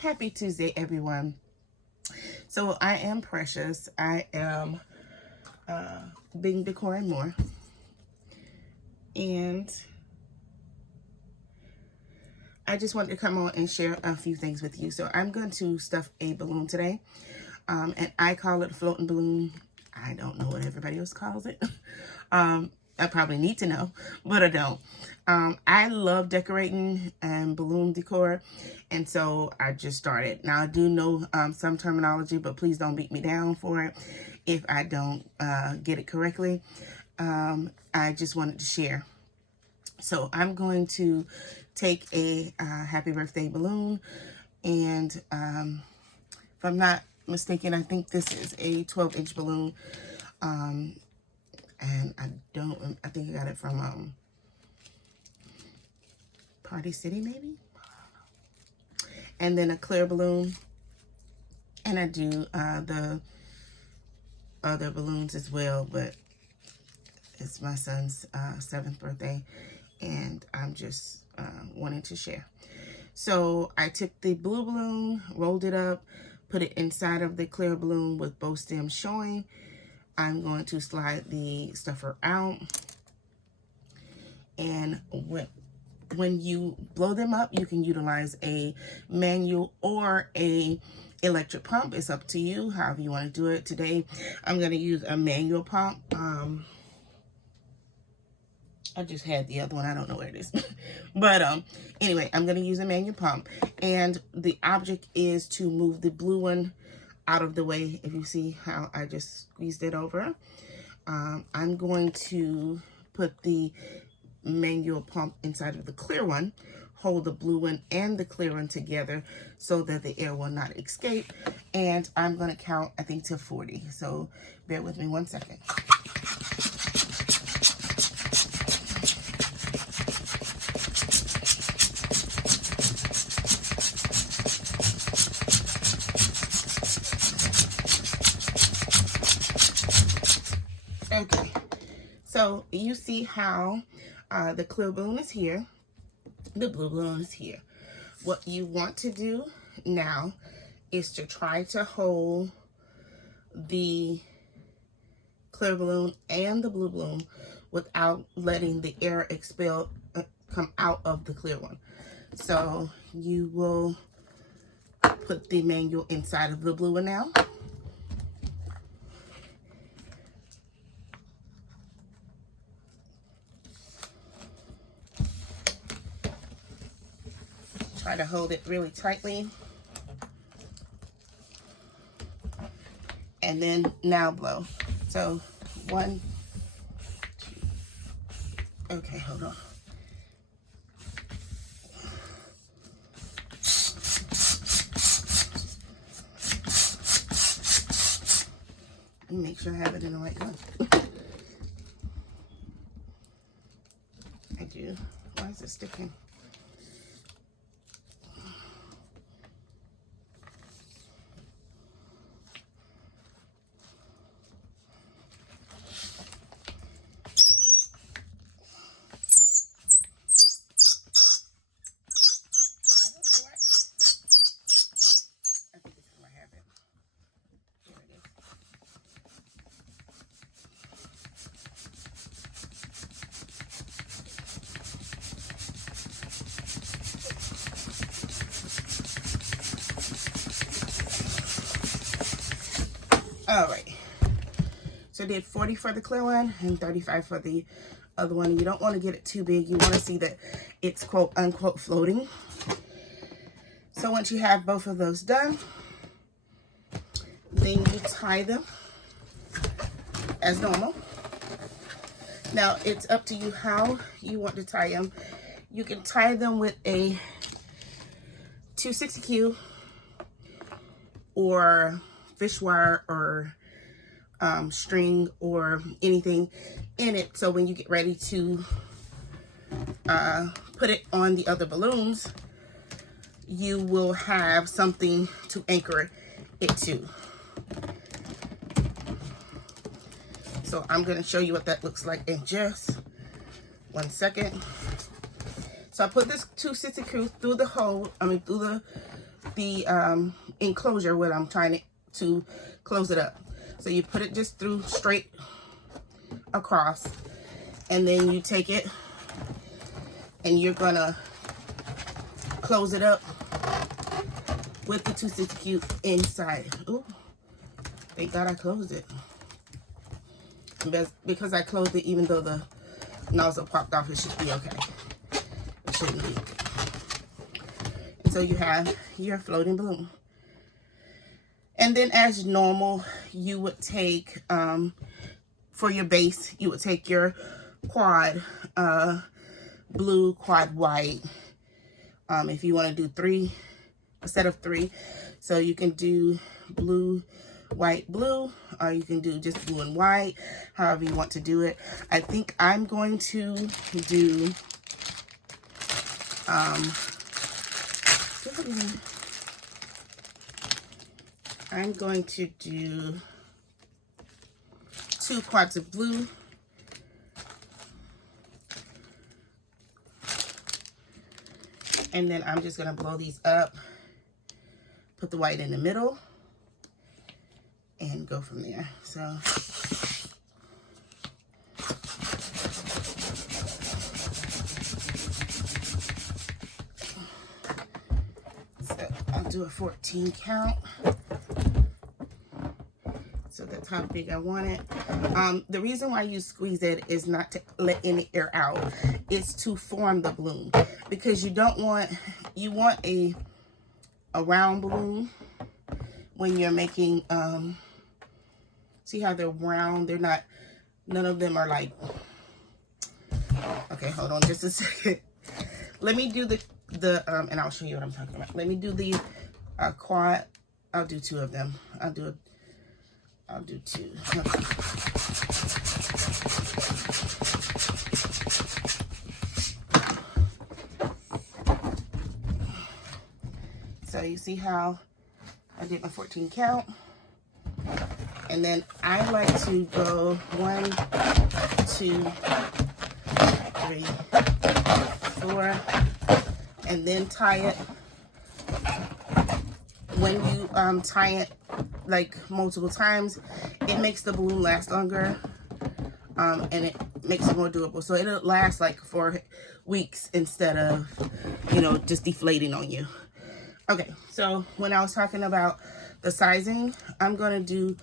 Happy Tuesday, everyone. So I am Precious. I am Bing Decor and More. And I just wanted to come on and share a few things with you. So I'm going to stuff a balloon today. And I call it a floating balloon. I don't know what everybody else calls it. I probably need to know, but I don't. I love decorating and balloon decor, and so I just started. Now, I do know some terminology, but please don't beat me down for it if I don't get it correctly. I just wanted to share. So I'm going to take a happy birthday balloon, and if I'm not mistaken, I think this is a 12-inch balloon. And I think I got it from Party City, maybe? And then a clear balloon. And I do the other balloons as well, but it's my son's 7th birthday, and I'm just wanting to share. So I took the blue balloon, rolled it up, put it inside of the clear balloon with both stems showing. I'm going to slide the stuffer out, and when you blow them up, you can utilize a manual or a electric pump. It's up to you, however you want to do it. Today, I'm going to use a manual pump. I just had the other one. I don't know where it is. But anyway, I'm going to use a manual pump, and the object is to move the blue one out of the way. If you see how I just squeezed it over, I'm going to put the manual pump inside of the clear one, hold the blue one and the clear one together so that the air will not escape, and I'm going to count, I think, to 40. So bear with me 1 second. Okay, so you see how the clear balloon is here, the blue balloon is here. What you want to do now is to try to hold the clear balloon and the blue balloon without letting the air come out of the clear one. So you will put the manual inside of the blue one now. Try to hold it really tightly. And then now blow. So 1, 2. Okay, hold on. Let me make sure I have it in the right one. I do. Why is it sticking? All right, so I did 40 for the clear one and 35 for the other one. You don't want to get it too big. You want to see that it's quote unquote floating. So once you have both of those done, then you tie them as normal. Now it's up to you how you want to tie them. You can tie them with a 260Q or fish wire or string or anything in it, so when you get ready to put it on the other balloons, you will have something to anchor it to. So I'm going to show you what that looks like in just 1 second. So I put this 260 screw through the hole, through the enclosure when I'm trying to close it up. So you put it just through straight across, and then you take it and you're gonna close it up with the 260 cube inside. Ooh, thank God I closed it. Because I closed it, even though the nozzle popped off, it should be okay. It shouldn't be. And so you have your floating balloon. And then as normal, you would take, for your base, you would take your quad blue, quad white. If you want to do a set of 3. So you can do blue, white, blue, or you can do just blue and white, however you want to do it. I think I'm going to do I'm going to do 2 quads of blue, and then I'm just going to blow these up, put the white in the middle, and go from there. So I'll do a 14 count. So that's how big I want it. The reason why you squeeze it is not to let any air out. It's to form the balloon, because you don't want, you want a round balloon when you're making, see how they're round? They're not, none of them are like, okay, hold on just a second. Let me do the and I'll show you what I'm talking about. Let me do the quad. I'll do 2 of them. I'll do 2. Okay. So you see how I did my 14 count, and then I like to go 1, 2, 3, 4, and then tie it. When you tie it like multiple times, it makes the balloon last longer, and it makes it more durable. So it'll last like for weeks instead of, you know, just deflating on you. Okay, so when I was talking about the sizing, I'm going to do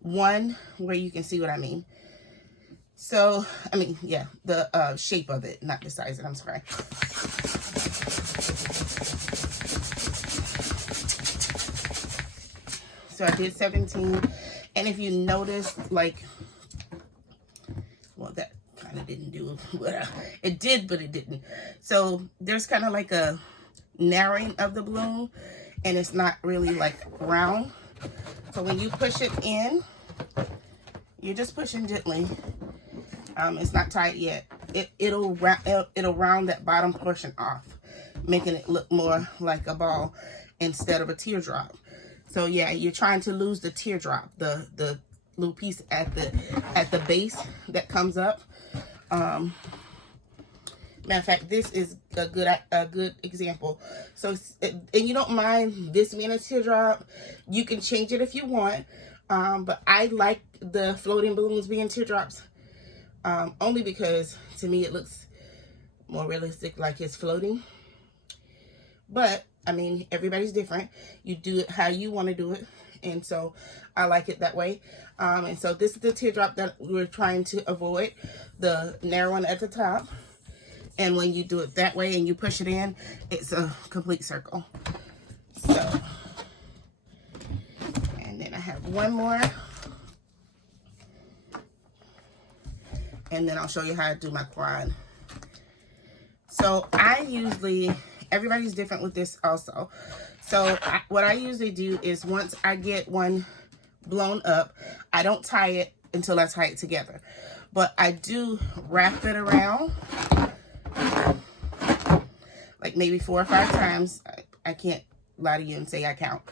1 where you can see what I mean. So, I mean, yeah, the shape of it, not the sizing, I'm sorry. So I did 17, and if you notice, like, well, that kind of didn't do what it did, but it didn't. So there's kind of like a narrowing of the balloon, and it's not really like round. So when you push it in, you're just pushing gently. It's not tight yet. It'll round that bottom portion off, making it look more like a ball instead of a teardrop. So yeah, you're trying to lose the teardrop, the little piece at the base that comes up. Matter of fact, this is a good example. So, and you don't mind this being a teardrop, you can change it if you want. But I like the floating balloons being teardrops, only because to me it looks more realistic, like it's floating. But I mean, everybody's different. You do it how you want to do it, and so I like it that way. And so this is the teardrop that we're trying to avoid, the narrow one at the top. And when you do it that way and you push it in, it's a complete circle. So, and then I have 1 more. And then I'll show you how to do my quad. So I usually, everybody's different with this also. So what I usually do is once I get one blown up, I don't tie it until I tie it together. But I do wrap it around, like maybe 4 or 5 times. I can't lie to you and say I count.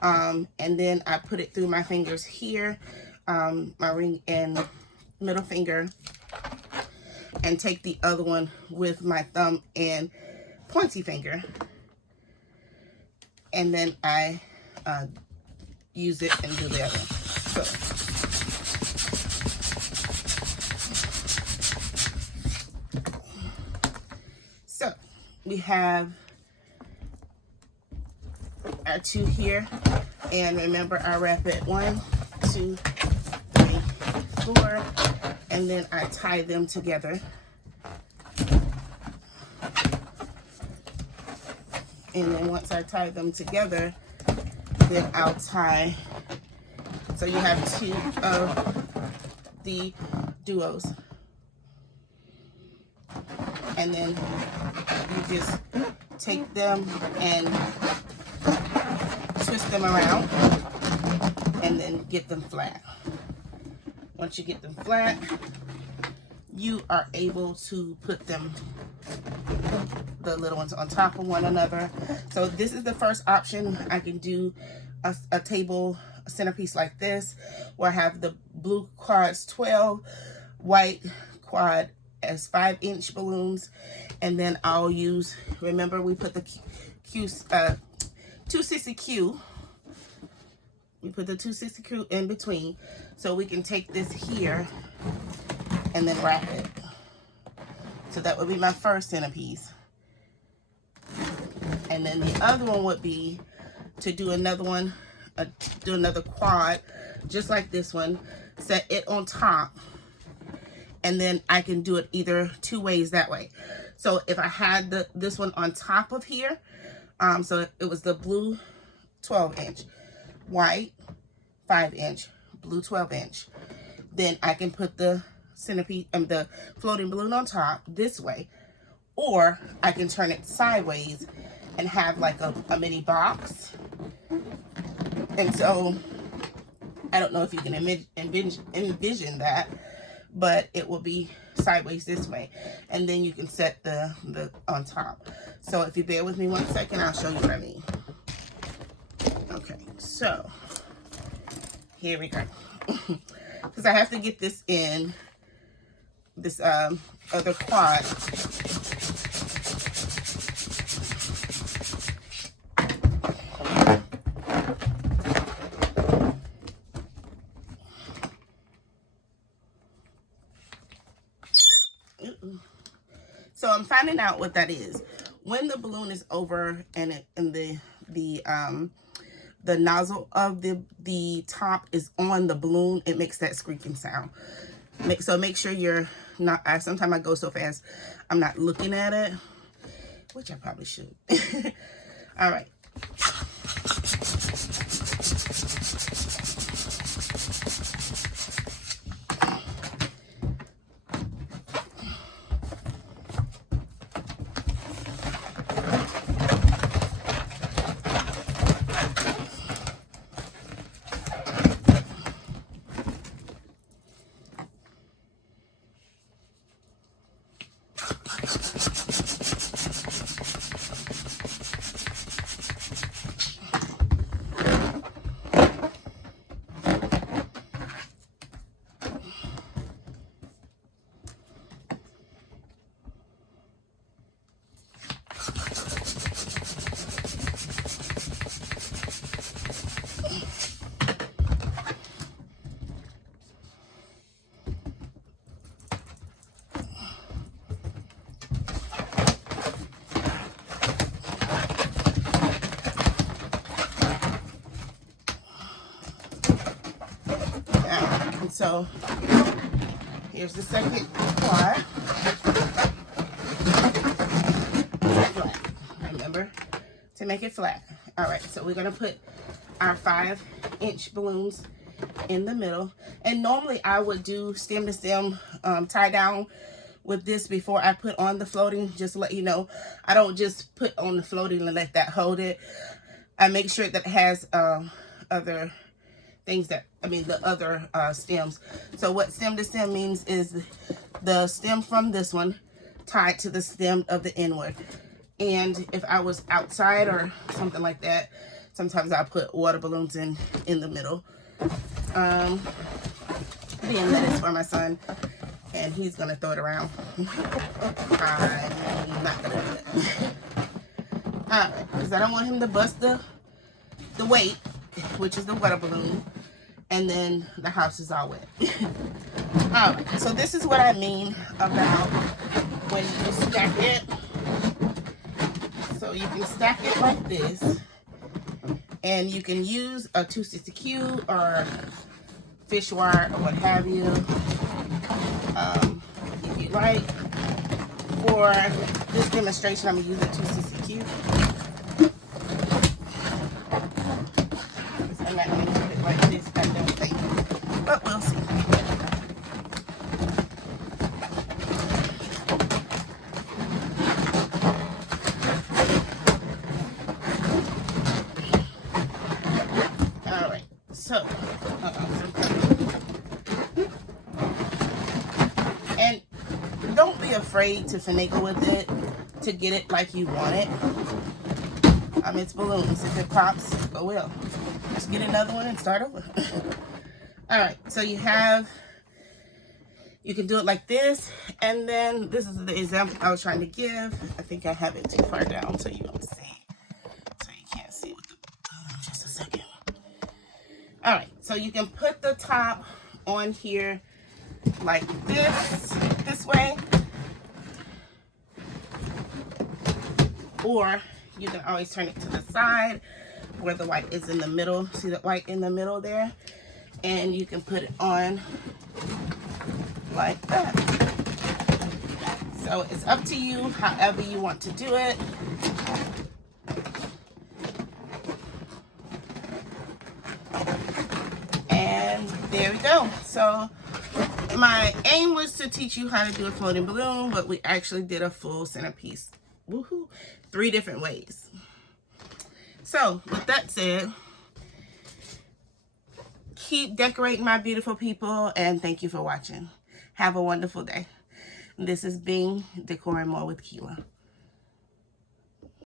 And then I put it through my fingers here, my ring and middle finger, and take the other one with my thumb and pointy finger. and then I use it and do the other one. So we have our 2 here, and remember I wrap it 1, 2, 3, 4, and then I tie them together. And then once I tie them together, then I'll tie, so you have 2 of the duos. And then you just take them and twist them around and then get them flat. Once you get them flat, you are able to put them, the little ones, on top of one another. So this is the first option. I can do a table centerpiece like this, where I have the blue quads 12, white quad as 5-inch balloons, and then I'll use, remember we put the 260Q, we put the 260Q in between, so we can take this here and then wrap it. So that would be my first centerpiece. And then the other one would be to do another one, do another quad, just like this one, set it on top, and then I can do it either 2 ways that way. So if I had this one on top of here, so it was the blue 12-inch, white 5-inch, blue 12-inch, then I can put the centerpiece, the floating balloon on top this way, or I can turn it sideways and have like a mini box. And so I don't know if you can envision that, but it will be sideways this way, and then you can set the on top. So if you bear with me 1 second, I'll show you what I mean. Okay, so here we go. Because I have to get this in this other quad. So I'm finding out what that is. When the balloon is over and the nozzle of the top is on the balloon, it makes that squeaking sound. So make sure you're not, sometimes I go so fast, I'm not looking at it, which I probably should. All right. So here's the second quad. Flat. Remember to make it flat. All right, so we're gonna put our 5-inch balloons in the middle. And normally I would do stem to stem tie down with this before I put on the floating, just to let you know. I don't just put on the floating and let that hold it. I make sure that it has other things that, the other stems. So what stem to stem means is the stem from this one tied to the stem of the inward. And if I was outside or something like that, sometimes I put water balloons in the middle. Being that it's for my son and he's gonna throw it around, I'm not gonna do that. All right, because I don't want him to bust the the weight, which is the water balloon, and then the house is all wet. Alright, so this is what I mean about when you stack it. So you can stack it like this, and you can use a 260Q or fish wire or what have you, if you like. For this demonstration, I'm going to use a 260Q. I'm not going to put it like this, I don't think, but we'll see. Alright, so, and don't be afraid to finagle with it to get it like you want it. It's balloons. If it pops, oh well. Just get another one and start over. Alright, so you can do it like this, and then this is the example I was trying to give. I think I have it too far down so you don't see. So you can't see with the, just a second. Alright, so you can put the top on here like this way. Or you can always turn it to the side where the white is in the middle. See the white in the middle there? And you can put it on like that. So it's up to you, however you want to do it. And there we go. So my aim was to teach you how to do a floating balloon, but we actually did a full centerpiece. Woohoo! 3 different ways. So with that said, keep decorating, my beautiful people, and thank you for watching. Have a wonderful day. This is Bing, Decoring More with Keela.